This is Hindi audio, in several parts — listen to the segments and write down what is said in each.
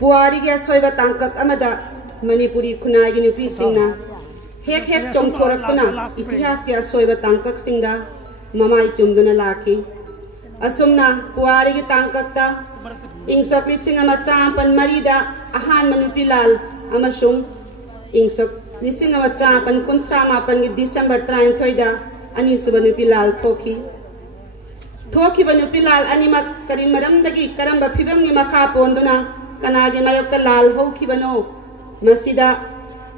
पुआरी के सोइब तांकक अमदा मणिपुरी खुनाई नुपी सिंगना हेक हेक चोंथोरक्तुना इतिहास के सोइब तांकक सिंगदा ममाई चुमदुना लाखी असुमना पुआरी के तांककता इंसक लिसिंग अमा चांपन मरीदा अहान मनुपी लाल अमसुंग इंसक लिसिंग अमा चांपन कुंत्रा मापन की दिसंबर 23 अनीसुब नुपी लाल थोखी नुपी लाल अनिमक करी मरमदगी करंब फिबम की मखा पोंदुना कनागे मायोक्ता लाल होखिबनो मसिदा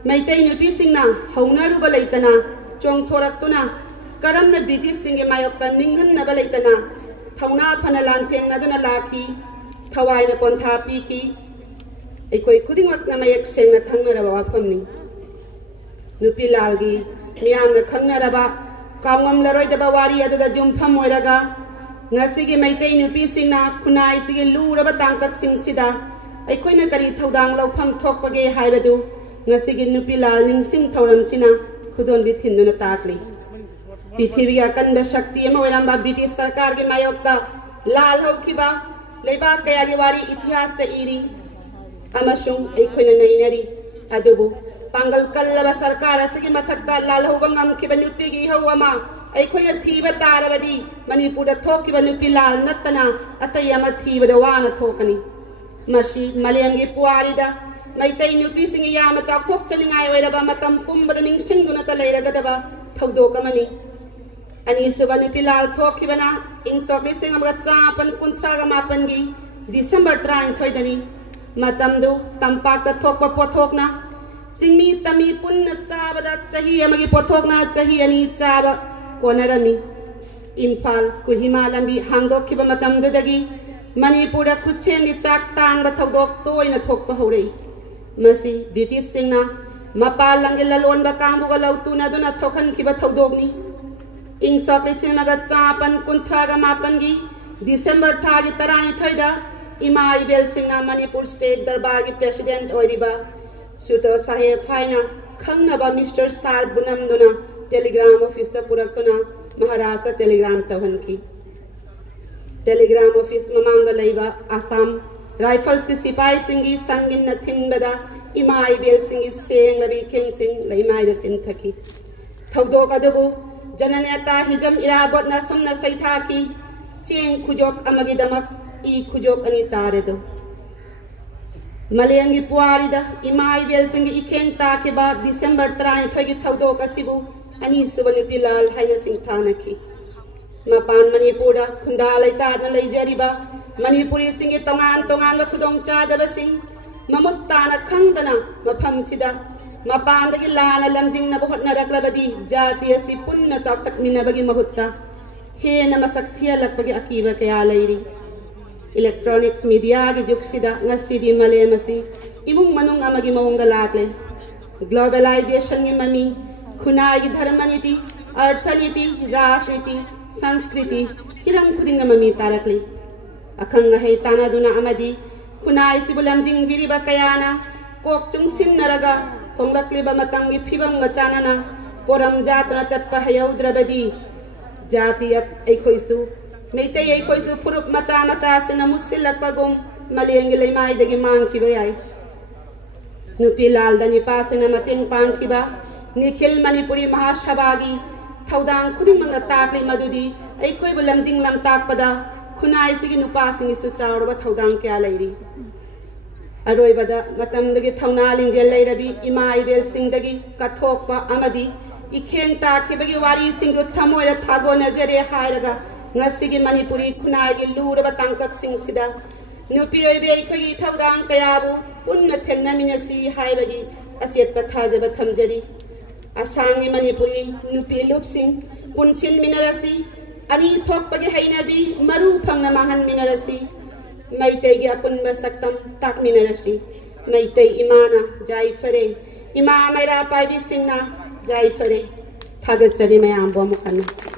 मैतई नुपी सिंगना हौनरुब लैतना चोंथोरक्तुना करमना ब्रिटिश सिंगे मायोक्ता निंगहन्नब लैतना थौना फना लांथेंगनादुना लाखी थवाइना कोंथा पीकी एकोई खुदिंगमकना मयक सेंगना थंगनरबा वाफमनी नुपी लालगी मियामना खंगनरबा कावंगमलरोइदबा वारी अदुदा जुमफम ओइरगा ngasi maitai nupi singna khunai sigi luraba tangkak singsida aikoina kari thodang lawpham thokpage haibadu ngasi gi nupi lal ningsing thoram sina khudon bi thinduna takli prithibi akanba shakti ama oiramba british sarkar ge mayokta lal hokhiba leiba kaya gi wari itihas ta iri amasung aikoina nainari adubu pangal kallaba sarkar asigi mathakta lal hobangam khiba nupi gi hawama अखोना थीब तारबदी Manipur थोकिब नुपी लाल नत्तना अतई अमा थीबद वाना थोकनी मसी मलेमगी पुआरीदा मैतई नुपी सिंग याम चाकथोक चलिंगाय ओइरबा मतम पुंबद निंगसिंगदुना त लैरगदबा थौदोक अमनी अनीसुब नुपी लाल थोकिबना इंसोक लिसिंग अमगा चापन कुंथ्रागा मापनगी दिसंबर 23 दनी मतमदु तंपाक थोकप पोथोकना सिंगमी तमी पुन्न चाबदा चही अमगी पोथोकना चही अनि चाब कोनरमी इम्फाल कुहिमा लंबी हांगदोखिब मतमदुदगी मणिपुर खुसेंगी चाक तांग थौदोक तोयना थोकप हौरई मसी ब्रिटिश सिंगना मपाल लंगे ललोनब कांगबुग लौतुनदुना थोखनखिब थौदोकनी इंसोक लिसिंगमगा चापन कुंथ्रागा मापनगी दिसंबर थागी 23 इमा इबेल सिंगना मणिपुर स्टेट दरबार की प्रेसिडेंट ओइरिबा सुतो साहेब फाइना खंगनबा मिस्टर सार बुनमदुना टेलीग्राम ऑफिस पुरक्तुना महाराष्ट्र टेलीग्राम तहन की टेलीग्राम ऑफिस ममांग लैबा आसाम राइफल्स की सिपाही सिंगी संगिन थिनबदा इमाई बेल सिंगी सेंग लबी खेंग सिंग लैमाई सिंथकी थौदोक अदबु जननेता हिजम इराबत न सुमना सैथा की चेंग खुजोक अमगी दमक ई खुजोक अनि तारेदो मलेंगी पुआरीदा इमाई बेल सिंगी इखेंग ताकेबा दिसंबर 23 की थौदोक असिबु अनीसुब नुपी लाल हाइना सिंथानकी मपान मणिपुर खुंदा लैतादना लैजरिबा मणिपुरी सिंगे तोंगान तोंगान खुदोंग चादबा सिंग ममुत ताना खंगदना मफमसिदा मपानदगी लाना लमजिंगनब होटनरक्लबदी जाति असि पुन्न चाखटमिनबगी महुत्ता हेना मसक थियलक्पगी अकीबा कया लैरी इलेक्ट्रॉनिक्स मीडिया की जुगसिदा ngasiदी मलेमसी इमुंग मनुंग अमगी मवंग लाकले ग्लोबलाइजेशन की ममी खुनाई धर्मनीति अर्थनीति राजनीति संस्कृति हिरम खुदिंग ममी तारकली अखंग है तानादुना अमदी खुनाई सिबुलमजिंग बिरिबा कयाना कोकचुंग सिन्नरगा होंगलक्लिबा मतंगी फिबम गचानना पोरम जातना चटपा हयौद्रबदी जाति ऐखोइसु मैतै ऐखोइसु फुरुप मचा मचा सिना मुसिलकपगुम मलेंगे लैमाइदगी मांगखिबा याय नुपी लाल दनी पासिना मतेंग पांगखिबा निखिल मणिपुरी महासभागी थौदांग खुदिंगमंगना ताकली मदुदी ऐखोइबु लमजिंग लम ताकपदा खुनाई सिगी नुपासिंगी सु चावरबा थौदांग क्या लैरी अरोइबदा मतमदगी थौना लिंजेल लैरबी इमा इबेल सिंगदगी कथोकपा अमदी इखेंग ताखिबगी वारी सिंगु थमोइरा थागो नजरे हायरगा ngasiगी मणिपुरी खुनाई लूरबा तांकक सिंगसिदा नुपी ओइबे ऐखोगी थौदांग कयाबु पुन्न थेंगनमिनसी हायबगी अचेत पथाजबा थमजरी असांगी मणिपुरी नुपी लुपसिंग पुनसिन मिनरसी अनि थोकपगे हैनबी मरु फंगना माहन मिनरसी मैतैगी अपुनबा सक्तम ताक मिनरसी मैतै इमाना जायफरे इमा मैरा पाइबी सिंगना जायफरे थागतसरी मयाम बोमुखना